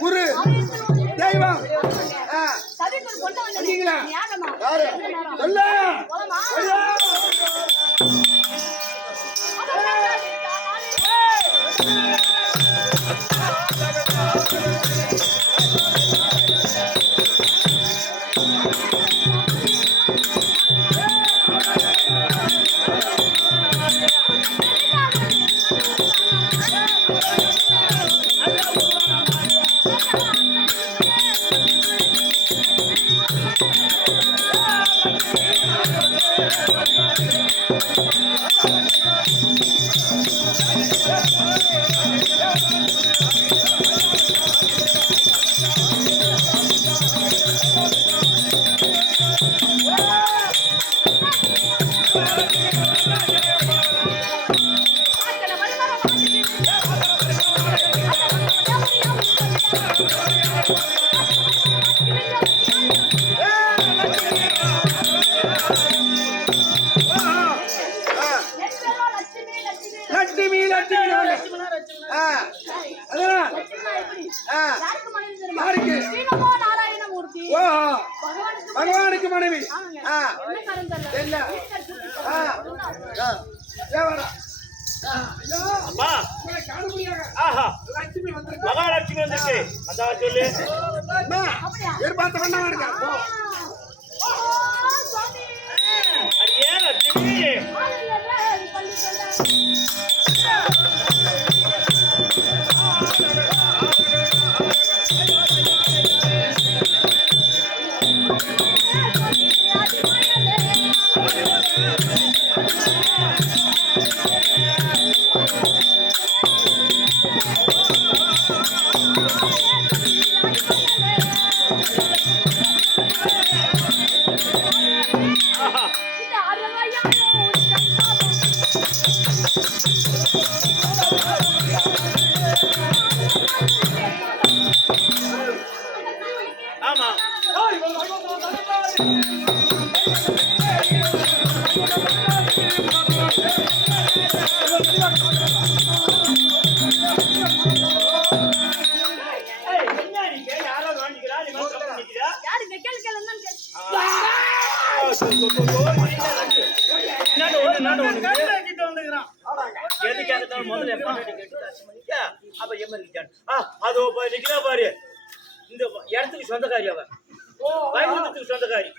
குரு தெய்வம் பகவானுக்கு மனைவி மகாலட்சுமி வந்துச்சு அதான் சொல்லு எதிர்பார்த்த பண்ணா இருக்கா அடியே லட்சுமி Oh, எதுக்காகத்தான் முதல்ல கேட்டு அப்ப எம்மன் அதோ நிக்கிறா பாரு இந்த இடத்துக்கு சொந்தக்காரி அவ வைகுந்தத்துக்கு சொந்தக்காரி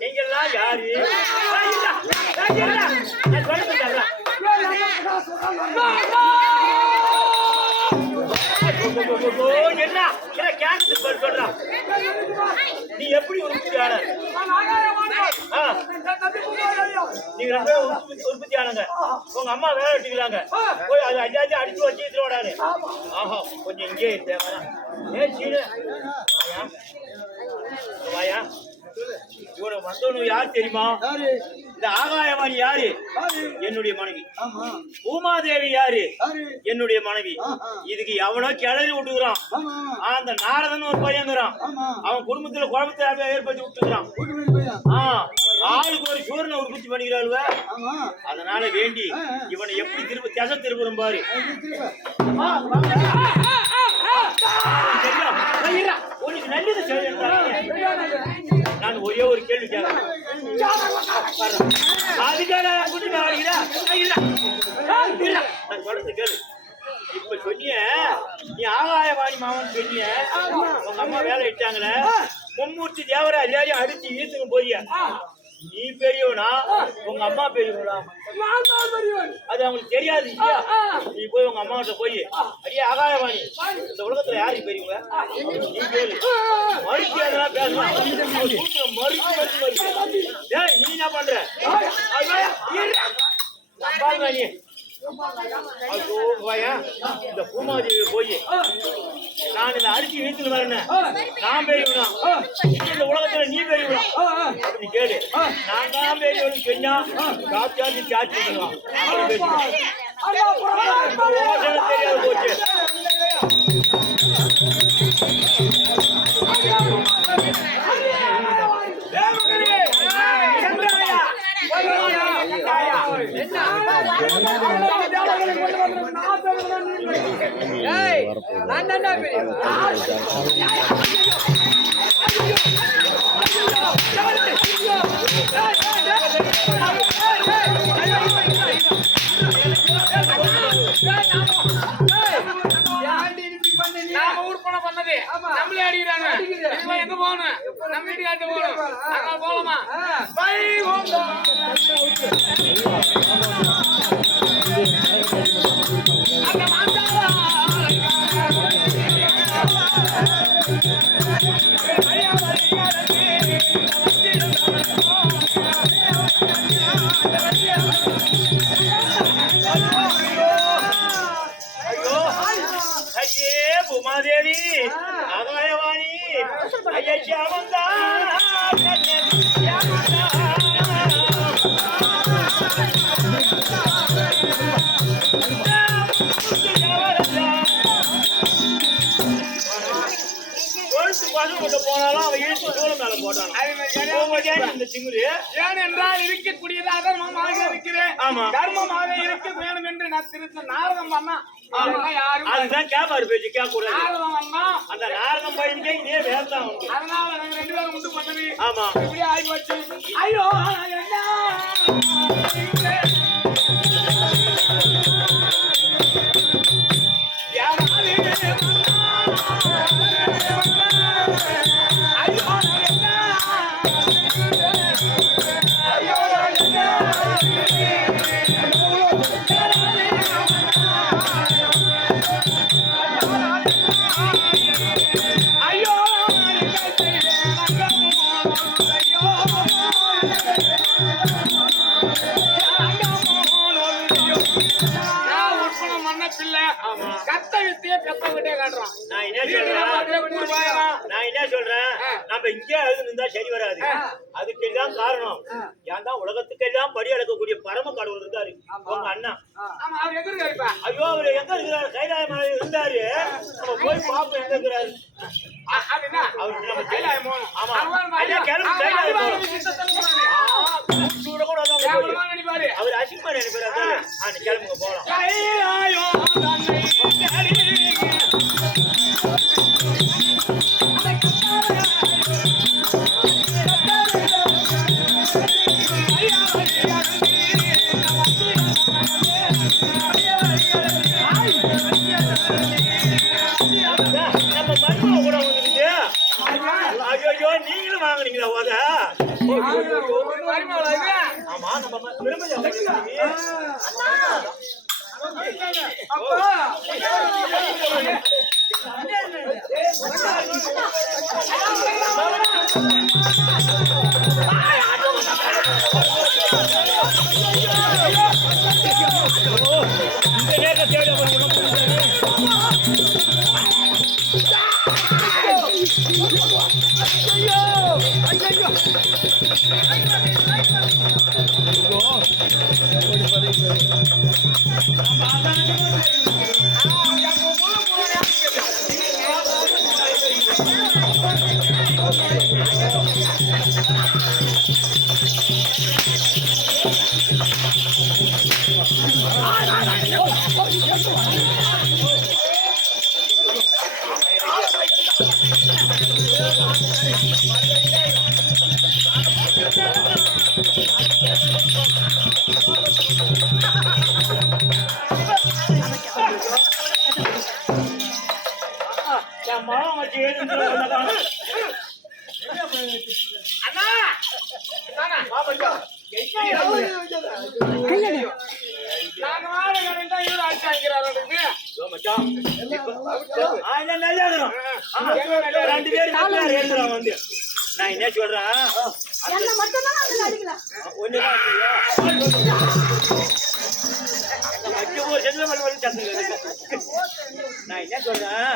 நீங்கெல்லாம் யாரு என்ன சொல்றான் நீ எப்படி உற்பத்தியாளர் நீங்க ரெண்டு உற்பத்தியானங்க உங்க அம்மா வேலை வெட்டிக்கலாங்க போய் அது அஞ்சாச்சும் அடிச்சு வச்சு விடாது ஆஹா கொஞ்சம் இங்கே தேவை ஏன் சீனு வாயா இவனுக்கு வந்தவனு யார் தெரியுமா இந்த ஆகாயவாணி யாரு என்னுடைய மனைவி பூமாதேவி யாரு என்னுடைய மனைவி இதுக்கு எவனோ கிளறி விட்டுக்கிறான் அந்த நாரதன் ஒரு பையன்கிறான் அவன் குடும்பத்துல குழப்பத்தை ஏற்படுத்தி விட்டுக்கிறான் ஆளுக்கு ஒரு சூரனை உற்பத்தி பண்ணிக்கிறாளுவ அதனால வேண்டி இவனை எப்படி திரும்ப திசை திருப்புறம் பாரு உனக்கு நல்லது நான் ஒரே ஒரு கேள்வி கேட்கிறேன் அதுக்காக நான் சொல்றது கேளு இப்ப சொன்னிய நீ ஆகாயவாணி மாமன் சொன்னிய உங்க அம்மா வேலை இட்டாங்களே மும்மூர்த்தி தேவரா எல்லாரையும் அடிச்சு ஈத்துக்கு போறிய நீ பெரியவனா உங்க அம்மா பெரியவனா அது அவங்களுக்கு தெரியாது இல்லையா நீ போய் உங்க அம்மா கிட்ட போய் அடியே ஆகாயவாணி இந்த உலகத்துல யாருக்கு பெரியவங்க நீ கேளு மறுச்சு அதெல்லாம் பேசலாம் மறுச்சு மறுச்சு மறுச்சு ஏய் நீ என்ன பண்ற நீ இந்த பூமாதேவி போய் நான் இந்த அரிசி வீட்டுல வரேன் நான் பெரியவனா இந்த உலகத்துல நீ பெரியவனா அப்படி கேளு நான் தான் பெரியவனு சொன்னா காத்தாச்சு சாட்சி தெரியாது போச்சு நம்மளே அடிக்கிறாங்க எங்க போகணும் வேட்டி காட்டு போகணும். அதனால போலாமா? வைகுண்டம் அந்த மாந்தாளா உமாதேவி ஆகாயவாணி ஐயமந்தா போனாலும் அவன் இழுத்து தோளம் மேல போட்டான். இந்த சிங்குரு ஏனென்றால் இருக்கக்கூடியது அதர்மமாக இருக்கிறேன். ஆமா. தர்மமாக இருக்க வேணும் என்று நான் திருத்த நாரதம் பண்ணா யாரும் அதுதான் கேப்பாரு பேச்சு கேட்க கூடாது. நாரதம் பண்ணா அந்த நாரதம் பையனுக்கே இதே வேலை உண்டு. அதனால நாங்க 2 பேரும் உண்டு பண்ணது. ஆமா இப்படி ஆகி போச்சு. ஐயோ என்ன நம்ம இங்கே அழுதுன்னு சரி வராது. அதுக்கெல்லாம் காரணம் ஏன் உலகத்துக்கெல்லாம் படி அளக்கக்கூடிய பரம கடவுள் இருக்காரு உங்க அண்ணா. ஐயோ அவரு எங்க இருக்கிறாரு? கைலாய மலை இருந்தாரு. நம்ம போய் பாப்போம் எங்க இருக்கிறாரு. அவர் அசிங்கமா நினைப்பாரு. கிளம்புங்க போலாம். ஐயோ நீங்களும் வாங்குனீங்களா? ஆமா நம்ம நான் என்ன சொல்றேன், நான் என்ன சொல்றேன்,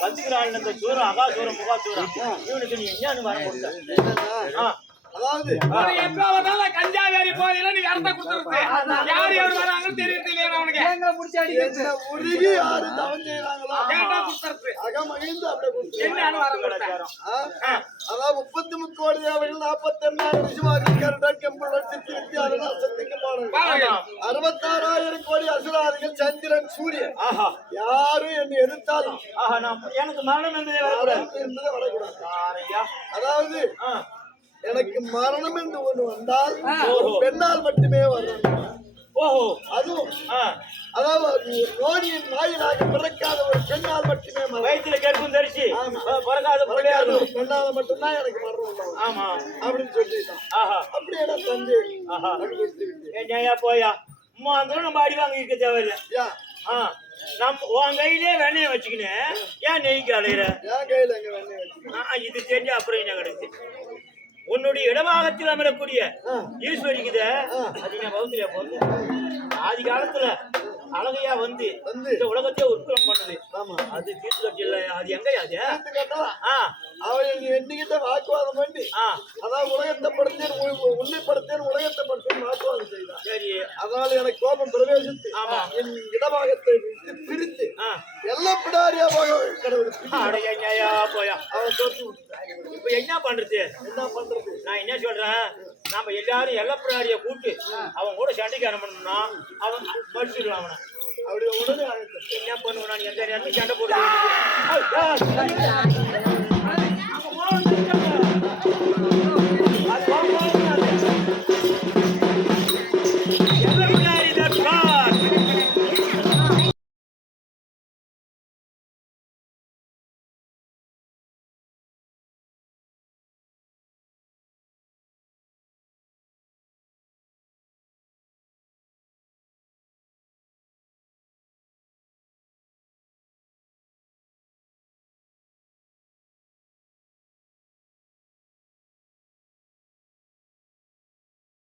பத்துக்கிறாள் இந்த சூரம் அகா சூரம் முகா சூரம் இவனுக்கு நீ என்ன வர முடியல. அதாவது கஞ்சாவேரி போதில நீ வரத குடுத்துறது யார் யார் வராங்கன்னு தெரியறது இல்லையா அவனுக்கு? ஏங்க புடிச்சு அடிக்கிறது உருகி யாரு தவம் செய்றாங்களோ கேட்டா குடுத்துறது அகமகிழ்ந்து அப்படியே குடுத்து என்னன்னு வர கொடுத்தாரு. அதாவது 33 கோடி தேவர்கள் 48 விசுவாசி கரடா கெம்பள சித்தி வித்தியாரனா சத்திக்கு பாருங்க 66,000 கோடி அசுராதிகள் சந்திரன் சூரியன் யாரு என்ன எதிர்த்தாலும் நான் எனக்கு மரணம் என்பதே வரக்கூடாது. அதாவது எனக்கு மரணம் என்று ஒன்று வந்தால் பெண்ணால் மட்டுமே வரணும். ஓஹோ அதுவும் ஆ அதாவது ஒரு நோயின் வாயிலாக பிறக்காத ஒரு பெண்ணால் மட்டுமே மரணம். வயிற்றுல கருப்பும் தரிச்சு ஆமா. பிறக்காத பிள்ளையா பிறக்காத ஒரு இருக்கணும். பெண்ணால மட்டும்தான் எனக்கு மரணம் உண்டாகும் ஆமா அப்படின்னு சொல்லிட்டான். ஆஹா அப்படியே தந்தை ஆஹா அனுபவித்து விட்டேன். ஏன் ஜெயா போயா அம்மா அந்த நம்ம அடி வாங்கி இருக்க தேவையில்லை யா, ஆ நம்ம உன் கையிலே வெண்ணைய வச்சுக்கினேன் ஏன் நெய்க்கு அலையிற என் கையில எங்க வெண்ணெய் வச்சு இது தெரிஞ்ச அப்புறம் என்ன கிடைச்சு உன்னுடைய இடமாகத்தில் அமரக்கூடிய ஈஸ்வரிக்குத அது என் பௌத்திரியா போகுது ஆதி காலத்துல அழகையா வந்து இந்த உலகத்தையே உற்பத்தி பண்ணுது ஆமா அது தீர்த்து கட்சி இல்ல அது எங்க அது கட்டலாம். ஆ அவன் என்கிட்ட வாக்குவாதம் பண்ணி ஆ அதான் உலகத்தை படுத்தேன் உன்னை படுத்தேன் உலகத்தை படுத்தேன் வாக்குவாதம் செய்தான். சரி அதனால எனக்கு கோபம் பிரவேசித்து ஆமா. என் இடபாகத்தை விட்டு பிரித்து ஆ எல்லாம் பிடாரியா போக கடவுள் அடைய நியாயா போயா அவன் தோற்று விட்டுட்டான். இப்ப என்ன பண்றது என்ன பண்றது? நான் என்ன சொல்றேன் நாம எல்லாரும் எல்லப்பிராரிய கூட்டு அவன் கூட சண்டைக்கு அனுப்பணும்னா அவன் மடிச்சிடலாம் அவனை அப்படி உடனே ஆயிடுச்சு. என்ன பண்ணுவேன் நான் எந்த நேரத்துக்கு சண்டை போடுவேன்